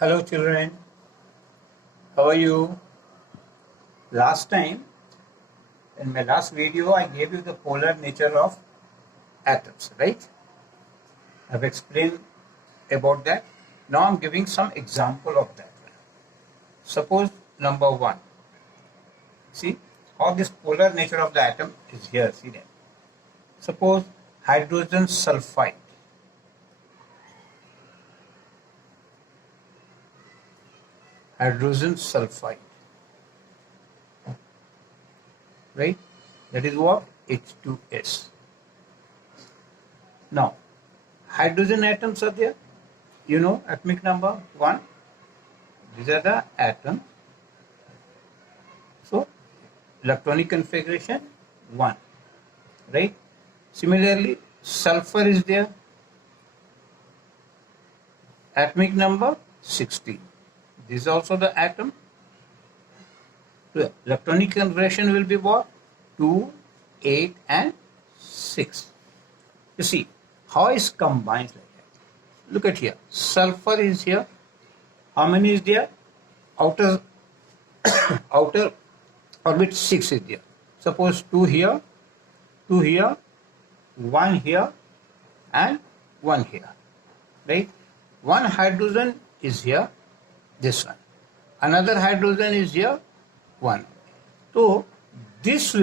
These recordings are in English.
Hello children, how are you? Last time, in my last video, I gave you the polar nature of atoms, right? I've explained about that. Now I'm giving some example of that. Suppose number one, see how this polar nature of the atom is here, see that. Suppose hydrogen sulfide. Hydrogen sulfide, right? That is what? H2S. Now, hydrogen atoms are there. You know, atomic number 1. These are the atoms. So, electronic configuration 1. Right? Similarly, sulfur is there. Atomic number 16. This is also the atom. So, electronic configuration will be what? 2, 8 and 6. You see, how is combined like that? Look at here. Sulfur is here. How many is there? Outer outer orbit 6 is there. Suppose 2 here, 2 here, 1 here and 1 here. Right? One hydrogen is here, this one. Another hydrogen is here, 1. So this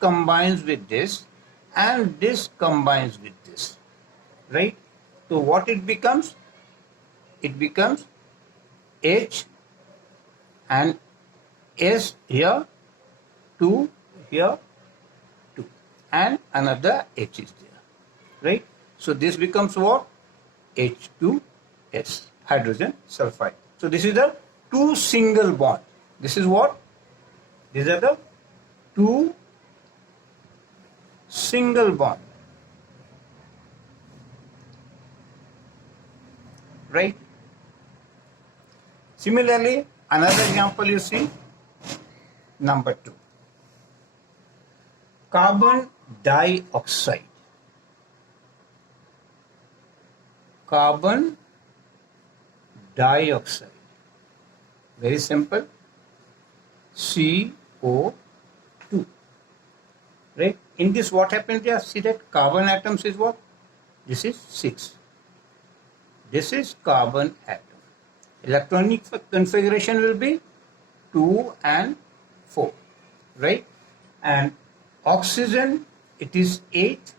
combines with this and this combines with this. Right? So what it becomes? It becomes H and S here, 2 here, 2 and another H is there, right? So this becomes what? H2S, hydrogen sulfide. So this is the 2 single bond. This is what? These are the 2 single bond, right? Similarly, another example you see, number 2. Carbon dioxide. Carbon dioxide. Very simple. CO2. Right? In this what happens here? See that carbon atoms is what? This is 6. This is carbon atom. Electronic configuration will be 2 and 4, right? And oxygen, it is 8.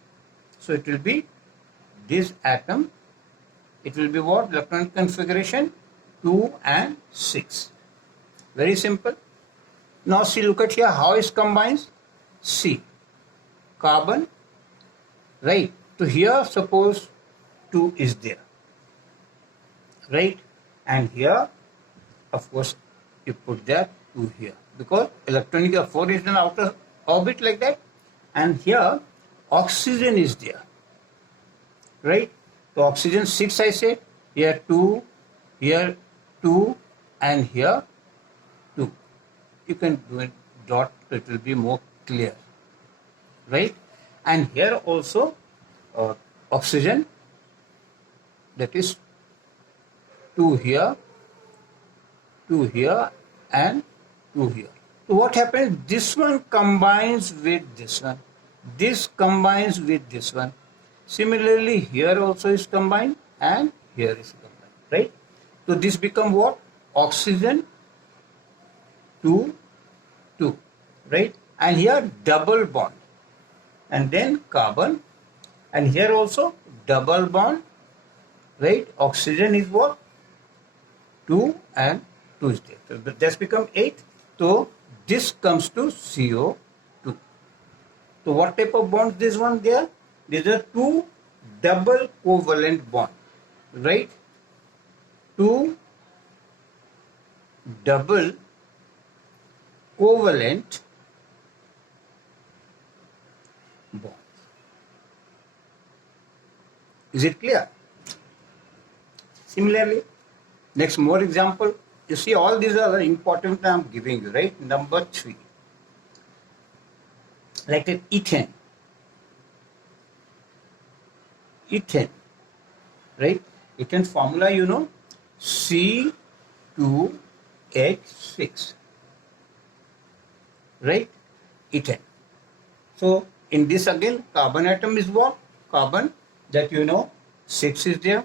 So it will be this atom. It will be what? Electronic configuration 2 and 6. Very simple. Now see, look at here how it combines. See, carbon, right? So here suppose 2 is there, right? And here, of course, you put that 2 here because electronic 4 is in outer orbit like that, and here oxygen is there, right? So oxygen 6 I say, here 2, and here 2. You can do it dot, so it will be more clear, right? And here also oxygen, that is 2 here, 2 here and 2 here. So what happens? This one combines with this one. This combines with this one. Similarly, here also is combined and here is combined, right? So this become what? Oxygen 2, 2, right? And here double bond. And then carbon. And here also double bond, right? Oxygen is what? 2 and 2 is there. So that's become 8. So this comes to CO2. So what type of bonds this one there? These are 2 double covalent bond, right? 2 double covalent bonds. Is it clear? Similarly, next more example. You see all these are important I am giving you, right? Number 3. Like an ethane. Ethane, right? Ethane formula you know, C2H6, right? Ethane. So in this again, carbon atom is what? Carbon, that you know, 6 is there.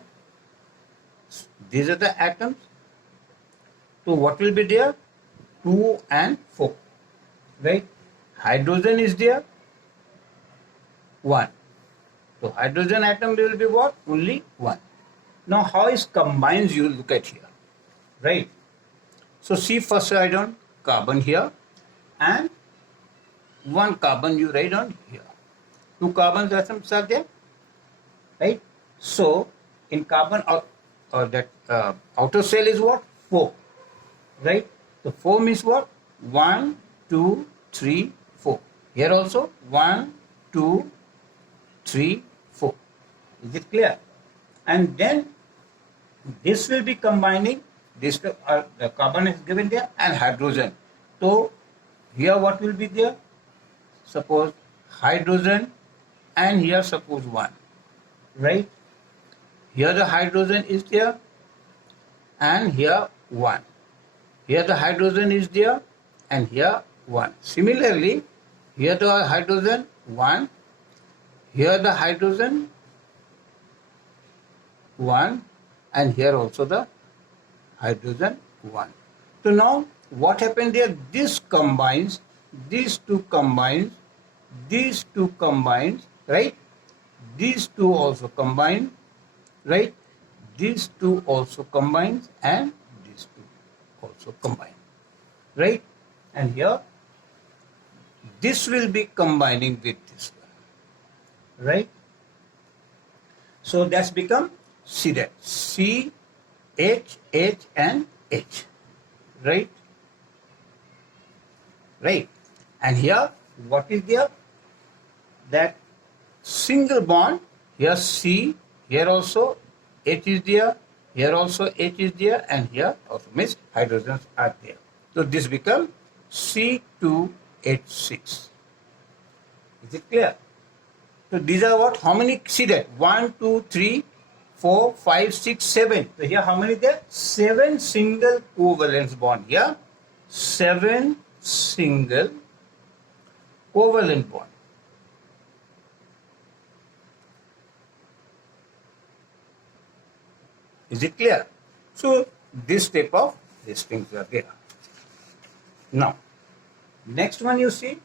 These are the atoms. So what will be there? 2 and 4, right? Hydrogen is there, 1. So hydrogen atom will be what? Only 1. Now how is combines, you look at here, right? So see first write on carbon here and 1 carbon you write on here. 2 carbon atoms are there, right? So in carbon that outer cell is what? 4, right? So 4 means what? 1, 2, 3, 4. Here also 1, 2, 3, 4. Is it clear? And then this will be combining, this the carbon is given there and hydrogen. So here what will be there? Suppose hydrogen and here suppose 1, right? Here the hydrogen is there and here 1. Here the hydrogen is there and here 1. Similarly, here the hydrogen 1, here the hydrogen 1 and here also the hydrogen 1. So now what happened there? This combines, these two combines, these two combines, right? These two also combine, right? These two also combines and these two also combine, right? And here this will be combining with this one, right? So that's become C, that C, H, H and H, right? Right. And here what is there? That single bond, here C, here also H is there, here also H is there and here also means hydrogens are there. So this becomes C2H6. Is it clear? So these are what? How many? See that 1, 2, 3, 4, 5, 6, 7. So here how many there? 7 single covalent bond. Here 7 single covalent bond. Is it clear? So this type of these things are there. Now next one you see,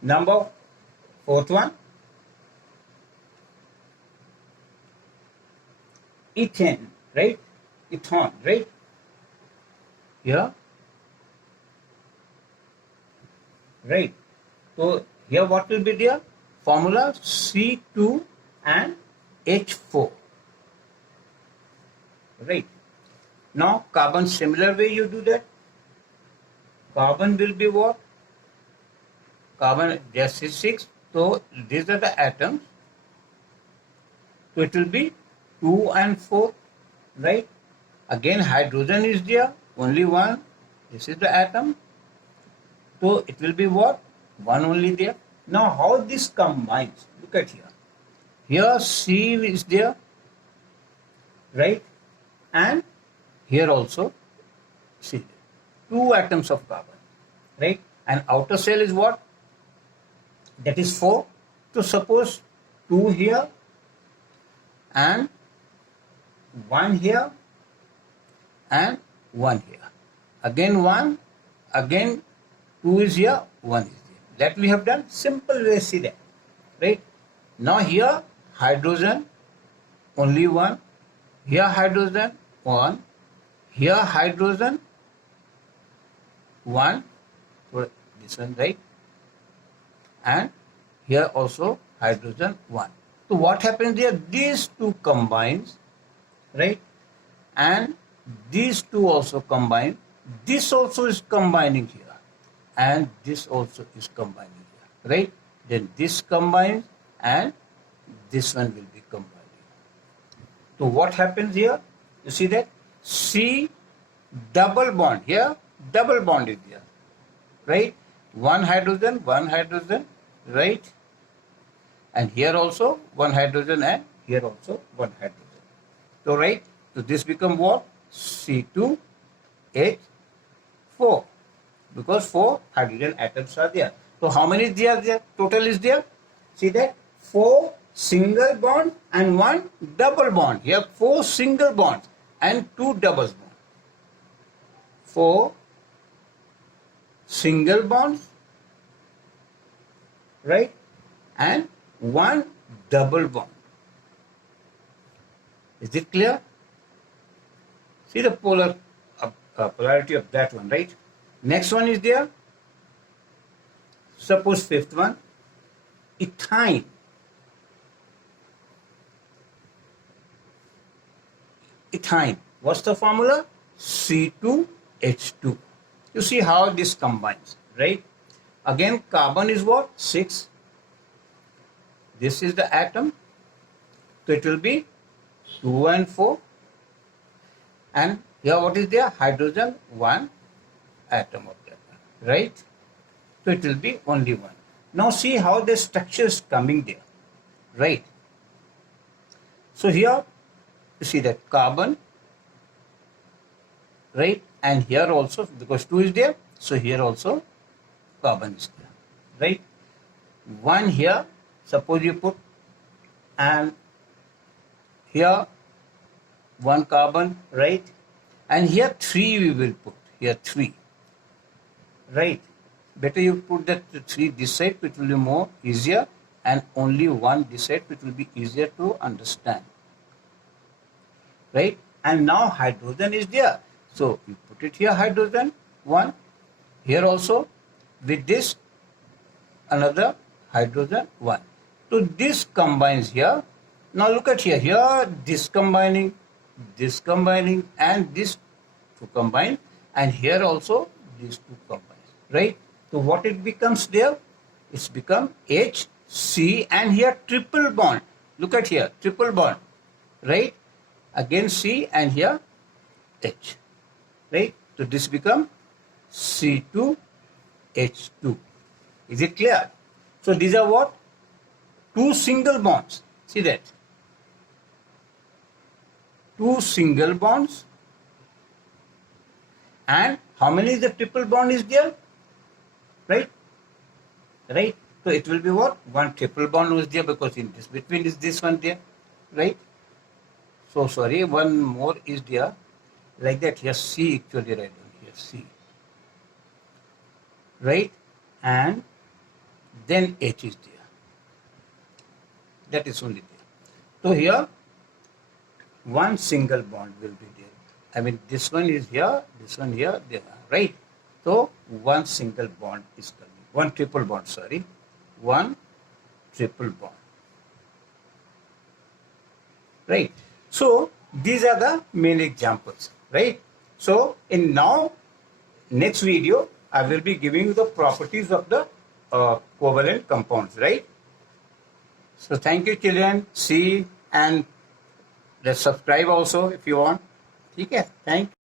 number 4th one, ethane, right? Ethane, right? Here, right? So here what will be there? Formula C2 and H4, right? Now carbon, similar way you do that. Carbon will be what? Carbon just is 6. So these are the atoms. So it will be 2 and 4, right? Again hydrogen is there, only 1. This is the atom. So it will be what? 1 only there. Now how this combines? Look at here. Here C is there, right? And here also C. 2 atoms of carbon, right? And outer cell is what? That is 4. So suppose 2 here and 1 here and 1 here. Again 1, again 2 is here, 1 is there. That we have done. Simple way, see that, right? Now here hydrogen only 1, here hydrogen 1, here hydrogen 1, so this one, right? And here also hydrogen 1. So what happens here? These two combines, right? And these two also combine. This also is combining here. And this also is combining here, right? Then this combines and this one will be combining. So what happens here? You see that? C double bond. Here double bond is there, right? One hydrogen, right? And here also one hydrogen and here also one hydrogen. So right, So this become what? C2H4, because 4 hydrogen atoms are there. So how many is there? Total is there? See that? 4 single bond and 1 double bond. Here 4 single bonds and 2 double bonds. 4 single bonds, right? And 1 double bond. Is it clear? See the polarity of that one, right? Next one is there. Suppose fifth one, ethyne. Ethyne. What's the formula? C2H2. You see how this combines, right? Again, carbon is what? 6. This is the atom. So it will be 2 and 4. And here what is there? Hydrogen, 1 atom of that, right? So it will be only 1. Now see how the structure is coming there, right? So here you see that carbon, right? And here also, because 2 is there, so here also carbon is there, right? 1 here, suppose you put, and here 1 carbon, right? And here 3 we will put, here 3, right? Better you put that 3 this side, it will be more easier, and only 1 this side, it will be easier to understand, right? And now hydrogen is there. So you put it here, hydrogen 1, here also with this another hydrogen 1. So this combines here. Now look at here, this combining, and this to combine, and here also these two combine, right? So what it becomes there? It's become HC, and here triple bond. Look at here, triple bond, right? Again C, and here H, right? So this become C2H2. Is it clear? So these are what? 2 single bonds. See that? 2 single bonds. And how many is the triple bond is there? Right? Right? So it will be what? 1 triple bond was there, because in this between is this one there. Right? So sorry, 1 more is there. Like that, here C actually right down here, C. Right? And then H is there. That is only there. So here 1 single bond will be there. I mean, this one is here, this one here, there, right? So 1 single bond is coming. 1 triple bond, sorry. 1 triple bond. Right? So these are the main examples, right? So in next video, I will be giving you the properties of the covalent compounds, right? So thank you, children. See, and let's subscribe also if you want. Okay, thank you.